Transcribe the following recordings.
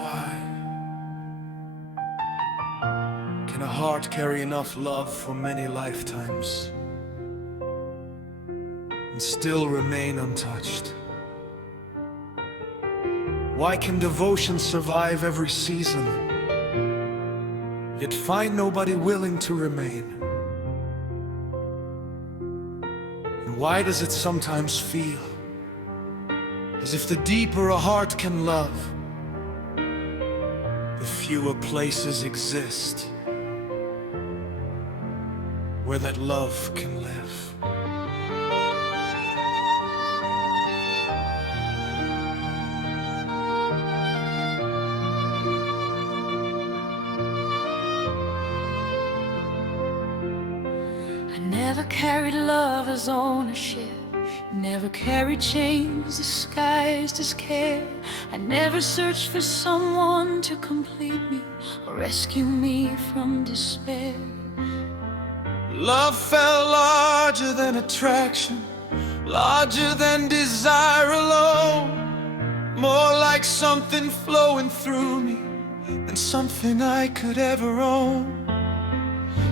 Why can a heart carry enough love for many lifetimes and still remain untouched? Why can devotion survive every season, yet find nobody willing to remain? And why does it sometimes feel as if the deeper a heart can love, the fewer places exist where that love can live? I never carried love as ownership, never carried chains disguised as care. I never searched for someone to complete me or rescue me from despair. Love felt larger than attraction, larger than desire alone, more like something flowing through me than something I could ever own.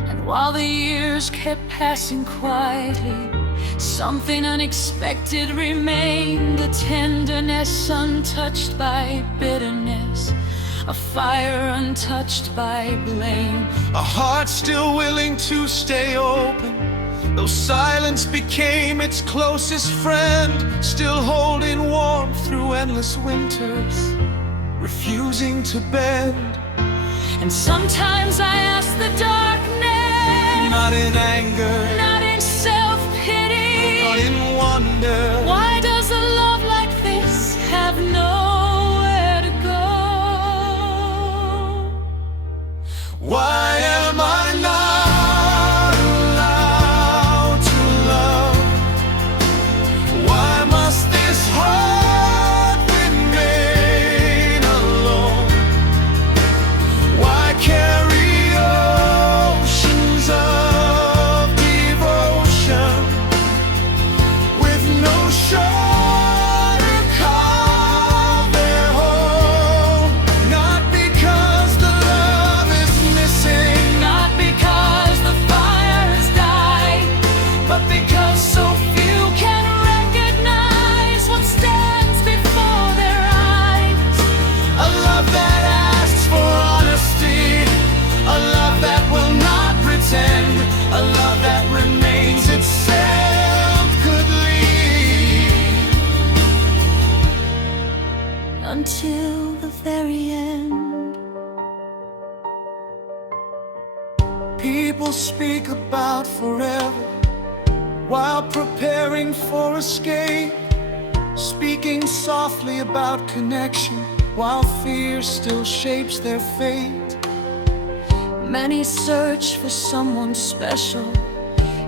And while the years kept passing quietly, something unexpected remained, a tenderness untouched by bitterness, a fire untouched by blame, a heart still willing to stay open, though silence became its closest friend, still holding warm through endless winters, refusing to bend. And sometimes I ask the darkness, not in anger, not in self-pity, not in wonder, why does a love like this have nowhere to go? Why am I not allowed to love? Why must this heart remain alone? Why carry oceans of devotion with no shore to call their home? Not because the love is missing, Not because the fire has died, but because so few can recognize what stands before their eyes. a love that asks for honesty, a love that will not pretend, a love that remains itself, could lead Until the very end. People speak about forever while preparing for escape, speaking softly about connection while fear still shapes their fate. Many search for someone special,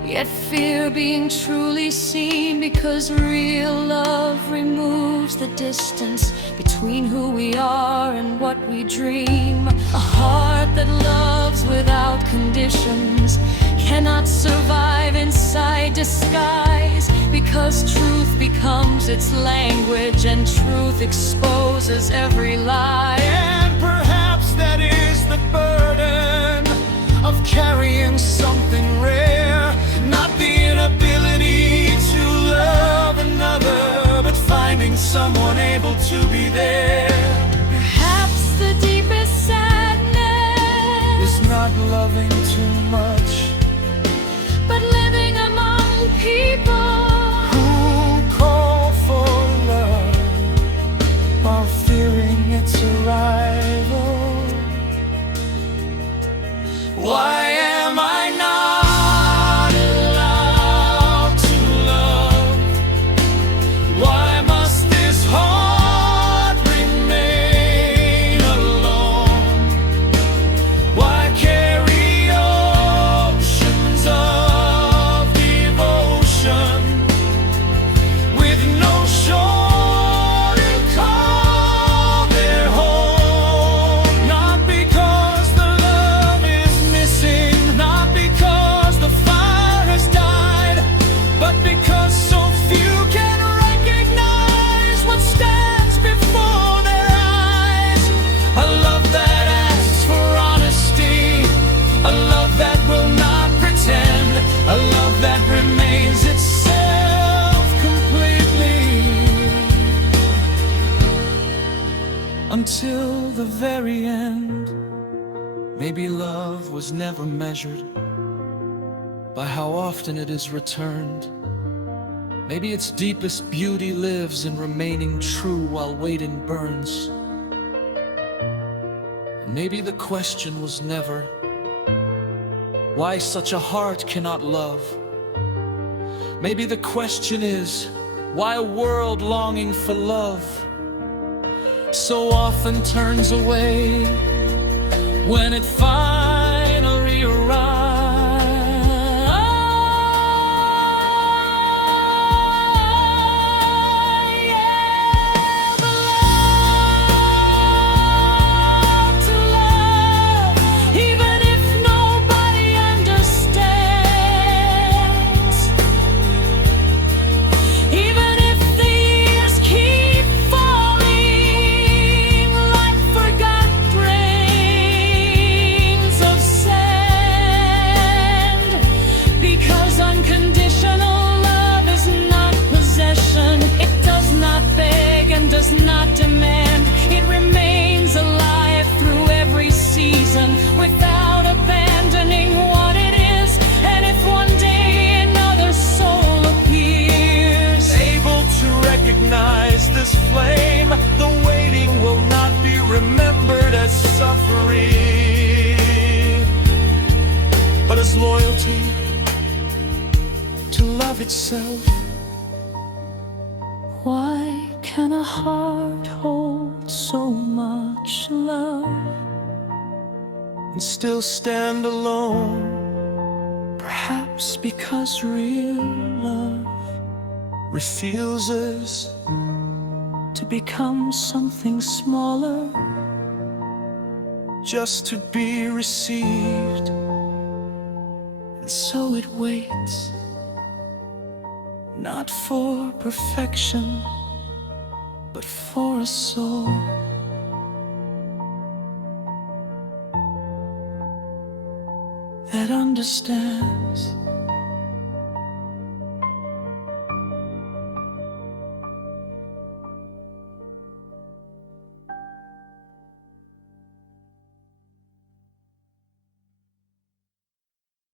yet fear being truly seen, because real love removes the distance between who we are and what we dream. A heart that loves without conditions cannot survive inside disguise, because truth becomes its language and truth exposes every lie. And perhaps that is the burden of carrying something rare, not the inability to love another, but finding someone able to be there. Perhaps the deepest sadness Is not loving too much, but living among people who call for love while fearing its arrival. Why am I not allowed to love? Why must this heart until the very end. Maybe love was never measured by how often it is returned. Maybe its deepest beauty lives in remaining true while waiting burns. And maybe the question was never why such a heart cannot love. Maybe the question is why a world longing for love so often turns away when it finally arrives. Does not demand, it remains alive through every season without abandoning what it is. And if one day another soul appears, able to recognize this flame, the waiting will not be remembered as suffering, but as loyalty to love itself. Why can a heart hold so much love and still stand alone? Perhaps because real love refuses to become something smaller, just to be received, and so it waits, not for perfection, but for a soul that understands.